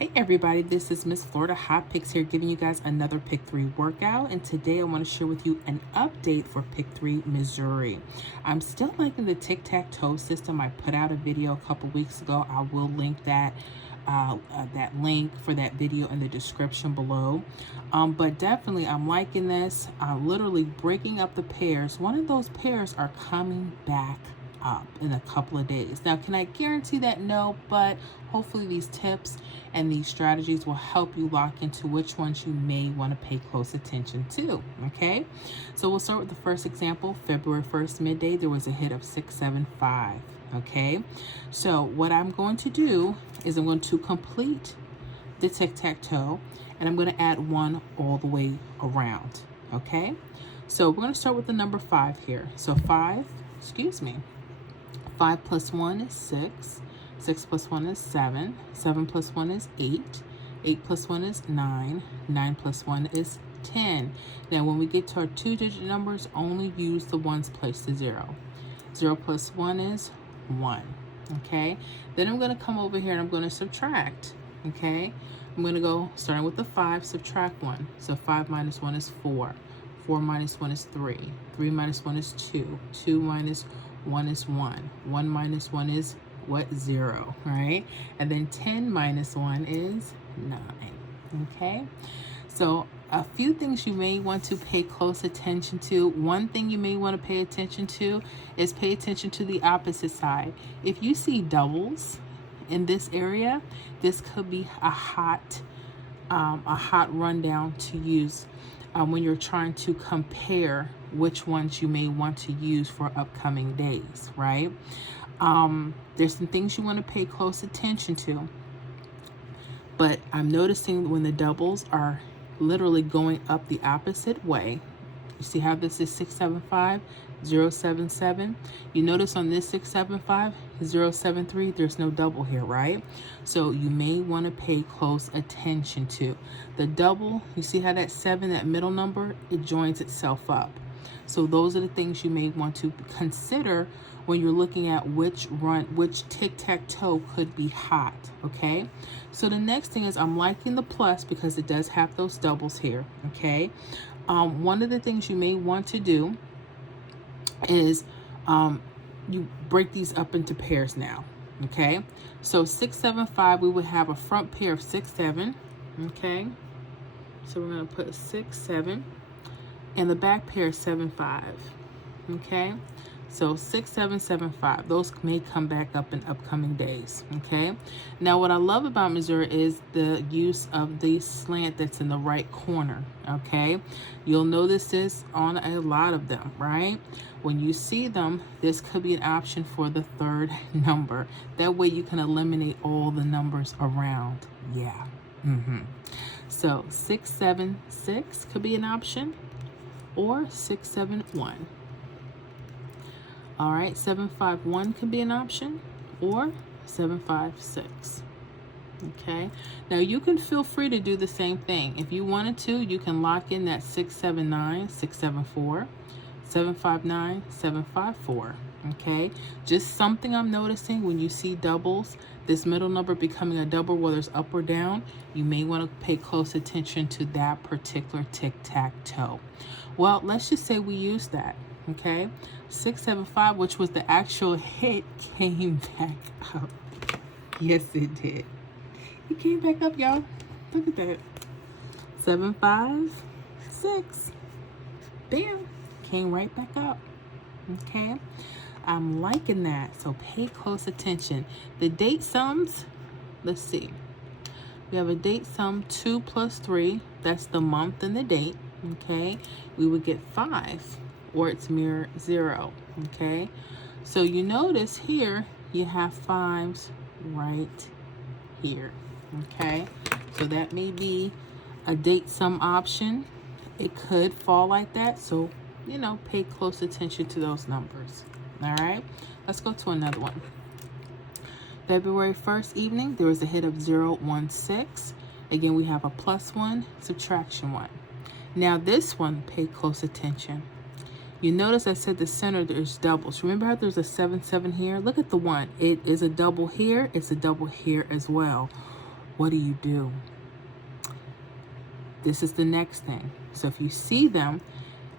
Hey everybody, this is Miss Florida Hot Picks here giving you guys another Pick 3 workout, and today I want to share with you an update for Pick 3 Missouri. I'm still liking the tic-tac-toe system. I put out a video a couple weeks ago. I will link that link for that video in the description below. But definitely I'm liking this. Literally breaking up the pairs. One of those pairs are coming back up in a couple of days. Now, can I guarantee that? No, but hopefully these tips and these strategies will help you lock into which ones you may want to pay close attention to. Okay, so we'll start with the first example. February 1st midday, there was a hit of 675. Okay, so what I'm going to do is I'm going to complete the tic-tac-toe and I'm going to add one all the way around. Okay, so we're going to start with the number 5 here. So 5 plus 1 is 6. 6 plus 1 is 7. 7 plus 1 is 8. 8 plus 1 is 9. 9 plus 1 is 10. Now, when we get to our 2-digit numbers, only use the ones placed to 0. 0 plus 1 is 1. Okay? Then I'm going to come over here and I'm going to subtract. Okay? I'm going to go, starting with the 5, subtract 1. So 5 minus 1 is 4. 4 minus 1 is 3. 3 minus 1 is 2. 2 minus 1 is 1. 1 minus 1 is what? 0, right? And then 10 minus 1 is 9. Okay? So a few things you may want to pay close attention to. One thing you may want to pay attention to is pay attention to the opposite side. If you see doubles in this area, this could be a hot rundown to use when you're trying to compare which ones you may want to use for upcoming days, right? There's some things you want to pay close attention to, but I'm noticing when the doubles are literally going up the opposite way. You see how this is 675, 077. You notice on this 675, 073, there's no double here, right? So you may want to pay close attention to the double. You see how that 7, that middle number, it joins itself up. So those are the things you may want to consider when you're looking at which tic-tac-toe could be hot. Okay, so the next thing is I'm liking the plus because it does have those doubles here. Okay, one of the things you may want to do is you break these up into pairs now. Okay, so 6, 7, 5, we would have a front pair of 6, 7. Okay, so we're going to put 6, 7, and the back pair is 7, 5. Okay, so 6, 7, 7, 5. Those may come back up in upcoming days. Okay, now what I love about Missouri is the use of the slant that's in the right corner. Okay, you'll notice this on a lot of them, right? When you see them, this could be an option for the 3rd number. That way you can eliminate all the numbers around. Yeah. So 6, 7, 6 could be an option, or 6, 7, 1. All right, 7, 5, 1 could be an option, or 7, 5, 6. Okay, now you can feel free to do the same thing. If you wanted to, you can lock in that 6, 7, 9, 6, 7, 4, 7, 5, 9, 7, 5, 4. Okay, just something I'm noticing when you see doubles, this middle number becoming a double, whether it's up or down, you may want to pay close attention to that particular tic-tac-toe. Well, let's just say we use that. Okay, 6, 7, 5, which was the actual hit, came back up. Yes, it did. It came back up, y'all. Look at that. 7, 5, 6. Bam. Came right back up. Okay, I'm liking that. So pay close attention. The date sums, let's see. We have a date sum 2 plus 3. That's the month and the date. Okay, we would get 5, or its mirror 0. Okay, so you notice here you have 5s right here. Okay, so that may be a date sum option. It could fall like that, so you know, pay close attention to those numbers. All right, let's go to another one. February 1st evening, there was a hit of 016. Again, we have a plus 1, subtraction 1. Now this one, pay close attention. You notice I said the center, there's doubles. Remember how there's a 7, 7 here? Look at the 1. It is a double here. It's a double here as well. what do? This is the next thing. So if you see them,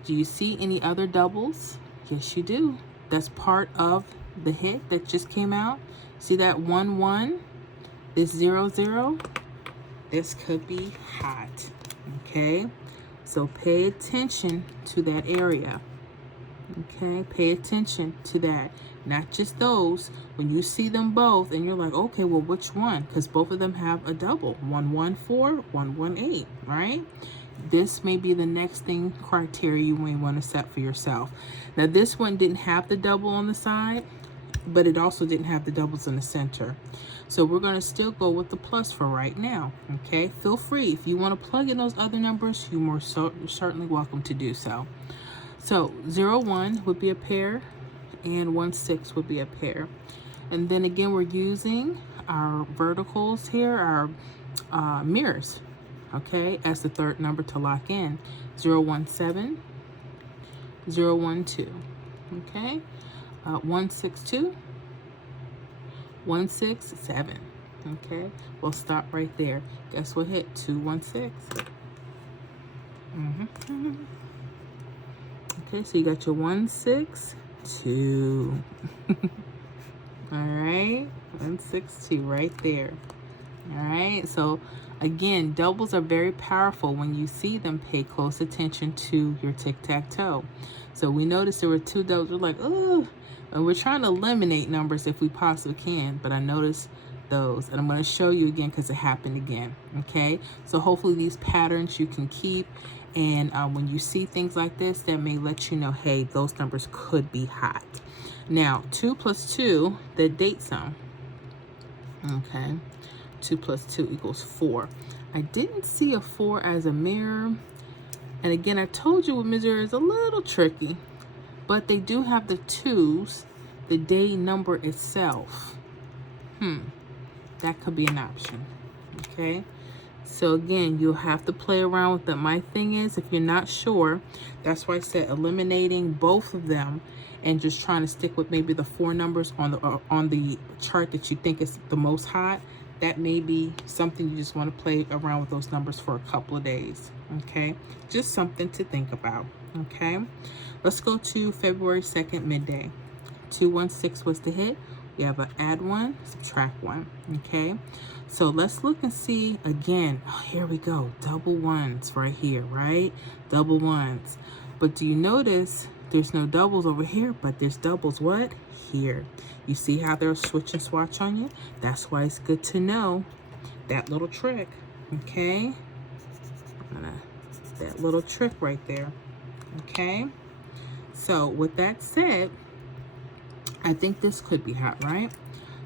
do you see any other doubles? Yes, you do. That's part of the hit that just came out. See that 1, 1, this 0, 0? This could be hot, okay? So pay attention to that area, okay? Pay attention to that. Not just those. When you see them both and you're like, okay, well, which one? Because both of them have a double, 1, 1, 4, 1, 1, 8, right? This may be the next thing criteria you may want to set for yourself. Now, this one didn't have the double on the side, but it also didn't have the doubles in the center. So we're going to still go with the plus for right now, okay? Feel free. If you want to plug in those other numbers, you're certainly welcome to do so. So 0, 1 would be a pair, and 1, 6 would be a pair. And then again, we're using our verticals here, our mirrors, okay, as the third number to lock in. 0, 1, 7, 0, 1, 2, okay? 1, 6, 2, 1, 6, 7, okay? We'll stop right there. Guess what hit? 2, 1, 6. Okay, so you got your 1, 6, 2. All right, 1, 6, 2 right there. All right, so again, doubles are very powerful. When you see them, pay close attention to your tic-tac-toe. So we noticed there were 2 doubles. We're like, oh, and we're trying to eliminate numbers if we possibly can, but I noticed those, and I'm going to show you again because it happened again. Okay, so hopefully these patterns you can keep, and when you see things like this, that may let you know, hey, those numbers could be hot. Now 2 plus 2, the date sum, okay, 2 plus 2 equals 4. I didn't see a 4 as a mirror, and again, I told you with Missouri is a little tricky, but they do have the 2s, the day number itself. That could be an option, okay? So again, you'll have to play around with them. My thing is, if you're not sure, that's why I said eliminating both of them and just trying to stick with maybe the 4 numbers on the chart that you think is the most hot. That may be something you just want to play around with those numbers for a couple of days, okay? Just something to think about, okay? Let's go to February 2nd, midday. 216 was the hit. We have an add 1, subtract 1, okay? So let's look and see again. Oh, here we go. Double ones right here, right? Double ones. But do you notice there's no doubles over here, but there's doubles what? Here. You see how they'll switch and swatch on you? That's why it's good to know that little trick, okay? That little trick right there, okay? So with that said, I think this could be hot, right?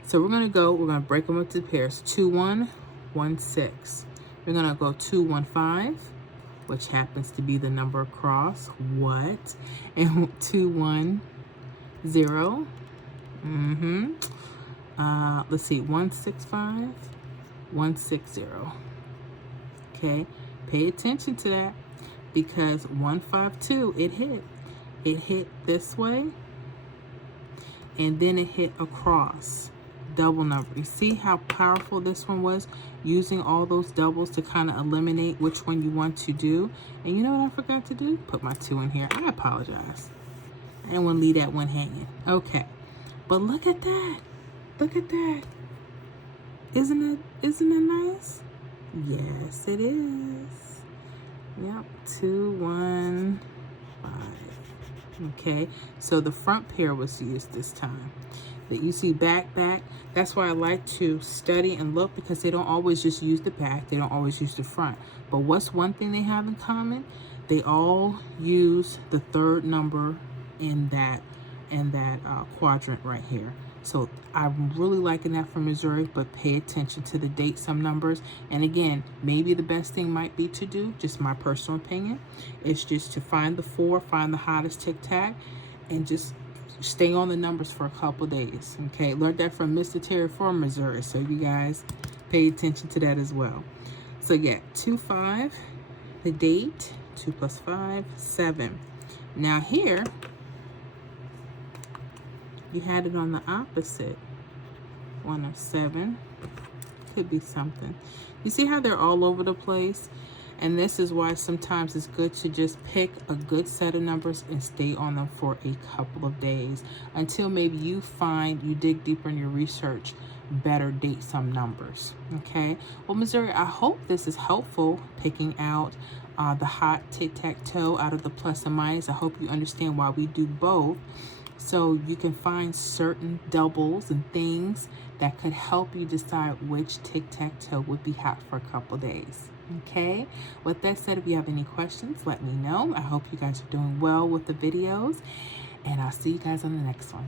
So we're gonna break them up to pairs. 2, 1, 1, 6. We're gonna go 2, 1, 5, which happens to be the number across. What? And 2, 1, 0. Let's see, 1, 6, 5, 1, 6, 0. Okay, pay attention to that because 1, 5, 2, it hit. It hit this way, and then it hit across. Double number. You see how powerful this one was, using all those doubles to kind of eliminate which one you want to do. And you know what I forgot to do? Put my 2 in here. I apologize. I didn't want to leave that one hanging. Okay, but look at that. Look at that. Isn't it nice? Yes, it is. Yep. 2, 1, 5. Okay, so the front pair was used this time. That you see back. That's why I like to study and look, because they don't always just use the back. They don't always use the front. But what's one thing they have in common? They all use the third number in that quadrant right here. So I'm really liking that from Missouri, but pay attention to the date sum numbers. And again, maybe the best thing might be to do, just my personal opinion, is just to find the 4, find the hottest tic-tac, and just stay on the numbers for a couple days. Okay, learned that from Mr. Terry from Missouri, so you guys pay attention to that as well. So yeah, 2, 5, the date, 2 plus 5, 7. Now here, you had it on the opposite. 1 of 7. could be something. You see how they're all over the place? And this is why sometimes it's good to just pick a good set of numbers and stay on them for a couple of days until maybe you dig deeper in your research, better date some numbers. Okay. Well, Missouri, I hope this is helpful picking out the hot tic-tac-toe out of the plus and minus. I hope you understand why we do both, so you can find certain doubles and things that could help you decide which tic-tac-toe would be hot for a couple days. Okay, with that said, if you have any questions, let me know. I hope you guys are doing well with the videos, and I'll see you guys on the next one.